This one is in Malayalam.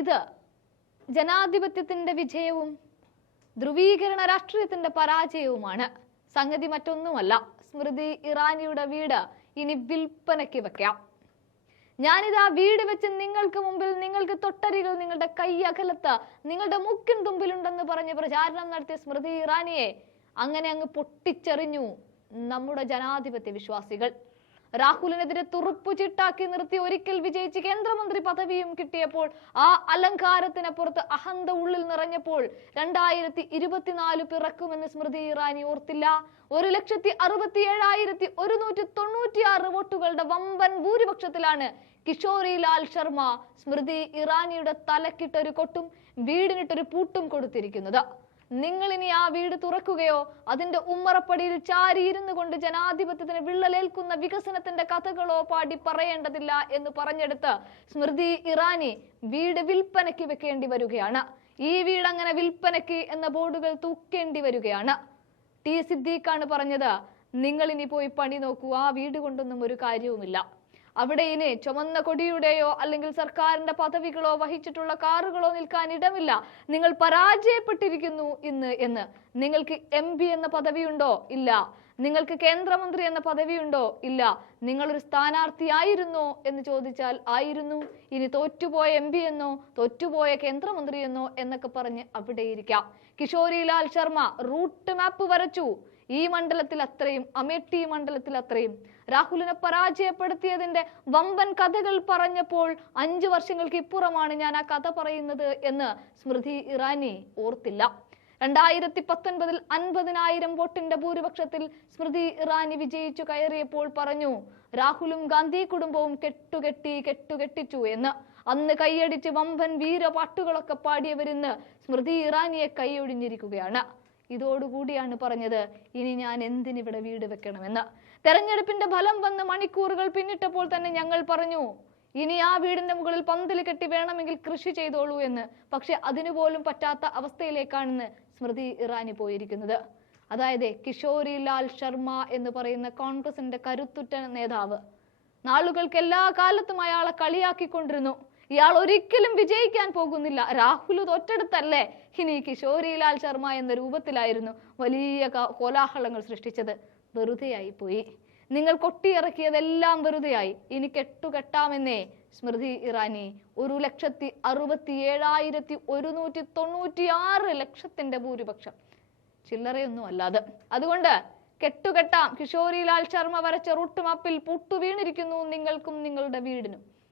ഇത് ജനാധിപത്യത്തിന്റെ വിജയവും ധ്രുവീകരണ രാഷ്ട്രീയത്തിന്റെ പരാജയവുമാണ്. സംഗതി മറ്റൊന്നുമല്ല. സ്മൃതി ഇറാനിയുടെ വീട് ഇനി വിൽപ്പനയ്ക്ക് വെക്കാം. ഞാനിതാ വീട് വെച്ച് നിങ്ങൾക്ക് മുമ്പിൽ നിങ്ങൾക്ക് തൊട്ടരികൾ നിങ്ങളുടെ കൈ അകലത്ത് നിങ്ങളുടെ മുക്കിൻ തുമ്പിലുണ്ടെന്ന് പറഞ്ഞ് പ്രചാരണം നടത്തിയ സ്മൃതി ഇറാനിയെ അങ്ങനെ അങ്ങ് പൊട്ടിച്ചെറിഞ്ഞു നമ്മുടെ ജനാധിപത്യ വിശ്വാസികൾ. രാഹുലിനെതിരെ തുറുപ്പു ചിട്ടാക്കി നിർത്തി ഒരിക്കൽ വിജയിച്ച് കേന്ദ്രമന്ത്രി പദവിയും കിട്ടിയപ്പോൾ ആ അലങ്കാരത്തിനപ്പുറത്ത് അഹന്ത ഉള്ളിൽ നിറഞ്ഞപ്പോൾ രണ്ടായിരത്തി ഇരുപത്തിനാല് പിറക്കുമെന്ന് സ്മൃതി ഇറാനി ഓർത്തില്ല. ഒരു ലക്ഷത്തി അറുപത്തി ഏഴായിരത്തി ഒരുന്നൂറ്റി തൊണ്ണൂറ്റിയാറ് വോട്ടുകളുടെ വമ്പൻ ഭൂരിപക്ഷത്തിലാണ് കിഷോറി ലാൽ ശർമ്മ സ്മൃതി ഇറാനിയുടെ തലക്കിട്ടൊരു കൊട്ടും വീടിനിട്ടൊരു പൂട്ടും കൊടുത്തിരിക്കുന്നത്. നിങ്ങൾ ഇനി ആ വീട് തുറക്കുകയോ അതിന്റെ ഉമ്മറപ്പടിയിൽ ചാരിയിരുന്നു കൊണ്ട് ജനാധിപത്യത്തിന് വിള്ളലേൽക്കുന്ന വികസനത്തിന്റെ കഥകളോ പാടി പറയേണ്ടതില്ല എന്ന് പറഞ്ഞെടുത്ത് സ്മൃതി ഇറാനി വീട് വിൽപ്പനയ്ക്ക് വെക്കേണ്ടി വരികയാണ്. ഈ വീട് അങ്ങനെ വിൽപ്പനയ്ക്ക് എന്ന ബോർഡുകൾ തൂക്കേണ്ടി വരികയാണ്. ടി സിദ്ദീഖാണ് പറഞ്ഞത് നിങ്ങൾ ഇനി പോയി പണി നോക്കൂ ആ വീട് കൊണ്ടൊന്നും ഒരു കാര്യവുമില്ല. അവിടെ ഇനി ചുമന്ന കൊടിയുടെയോ അല്ലെങ്കിൽ സർക്കാരിന്റെ പദവികളോ വഹിച്ചിട്ടുള്ള കാറുകളോ നിൽക്കാൻ ഇടമില്ല. നിങ്ങൾ പരാജയപ്പെട്ടിരിക്കുന്നു ഇന്ന് എന്ന്. നിങ്ങൾക്ക് എം പി എന്ന പദവിയുണ്ടോ? ഇല്ല. നിങ്ങൾക്ക് കേന്ദ്രമന്ത്രി എന്ന പദവിയുണ്ടോ? ഇല്ല. നിങ്ങളൊരു സ്ഥാനാർത്ഥിയായിരുന്നോ എന്ന് ചോദിച്ചാൽ ആയിരുന്നു. ഇനി തോറ്റുപോയ എം പി എന്നോ തോറ്റുപോയ കേന്ദ്രമന്ത്രി എന്നോ എന്നൊക്കെ പറഞ്ഞ് അവിടെ ഇരിക്കാം കിഷോരി ലാൽ ശർമ്മ റൂട്ട് മാപ്പ് വരച്ചു. ഈ മണ്ഡലത്തിൽ അത്രയും അമേഠി മണ്ഡലത്തിൽ അത്രയും. രാഹുലിനെ പരാജയപ്പെടുത്തിയതിന്റെ വമ്പൻ കഥകൾ പറഞ്ഞപ്പോൾ അഞ്ചു വർഷങ്ങൾക്ക് ഇപ്പുറമാണ് ഞാൻ ആ കഥ പറയുന്നത് എന്ന് സ്മൃതി ഇറാനി ഓർത്തില്ല. രണ്ടായിരത്തി പത്തൊൻപതിൽ അൻപതിനായിരം വോട്ടിന്റെ ഭൂരിപക്ഷത്തിൽ സ്മൃതി ഇറാനി വിജയിച്ചു കയറിയപ്പോൾ പറഞ്ഞു രാഹുലും ഗാന്ധി കുടുംബവും കെട്ടുകെട്ടി കെട്ടുകെട്ടിച്ചു എന്ന്. അന്ന് കൈയടിച്ച് വമ്പൻ വീരപാട്ടുകളൊക്കെ പാടിയവരിന്ന് സ്മൃതി ഇറാനിയെ കൈയൊഴിഞ്ഞിരിക്കുകയാണ്. ഇതോടുകൂടിയാണ് പറഞ്ഞത്. ഇനി ഞാൻ എന്തിനിവിടെ വീട് വെക്കണമെന്ന്. തെരഞ്ഞെടുപ്പിന്റെ ഫലം വന്ന് മണിക്കൂറുകൾ പിന്നിട്ടപ്പോൾ തന്നെ ഞങ്ങൾ പറഞ്ഞു ഇനി ആ വീടിന്റെ മുകളിൽ പന്തൽ കെട്ടി വേണമെങ്കിൽ കൃഷി ചെയ്തോളൂ എന്ന്. പക്ഷെ അതിനുപോലും പറ്റാത്ത അവസ്ഥയിലേക്കാണെന്ന് സ്മൃതി ഇറാനി പോയിരിക്കുന്നത്. അതായത് കിഷോരി ലാൽ ശർമ്മ എന്ന് പറയുന്ന കോൺഗ്രസിന്റെ കരുത്തുറ്റ നേതാവ്. നാളുകൾക്ക് എല്ലാ കാലത്തും അയാളെ കളിയാക്കിക്കൊണ്ടിരുന്നു. ഇയാൾ ഒരിക്കലും വിജയിക്കാൻ പോകുന്നില്ല. രാഹുൽ തൊറ്റടുത്തല്ലേ ഇനി കിഷോരിലാൽ ശർമ്മ എന്ന രൂപത്തിലായിരുന്നു വലിയ കോലാഹലങ്ങൾ സൃഷ്ടിച്ചത്. വെറുതെയായി പോയി നിങ്ങൾ കൊട്ടിയിറക്കിയതെല്ലാം വെറുതെയായി. ഇനി കെട്ടുകെട്ടാമെന്നേ. സ്മൃതി ഇറാനി ഒരു ലക്ഷത്തി അറുപത്തി ഏഴായിരത്തി ഒരുന്നൂറ്റി തൊണ്ണൂറ്റി ആറ് ലക്ഷത്തിന്റെ ഭൂരിപക്ഷം. ചില്ലറയൊന്നും അല്ലാതെ. അതുകൊണ്ട് കെട്ടുകെട്ടാം. കിഷോരിലാൽ ശർമ്മ വരച്ച റൂട്ട് മാപ്പിൽ പുട്ടു വീണിരിക്കുന്നു നിങ്ങൾക്കും നിങ്ങളുടെ വീടിനും.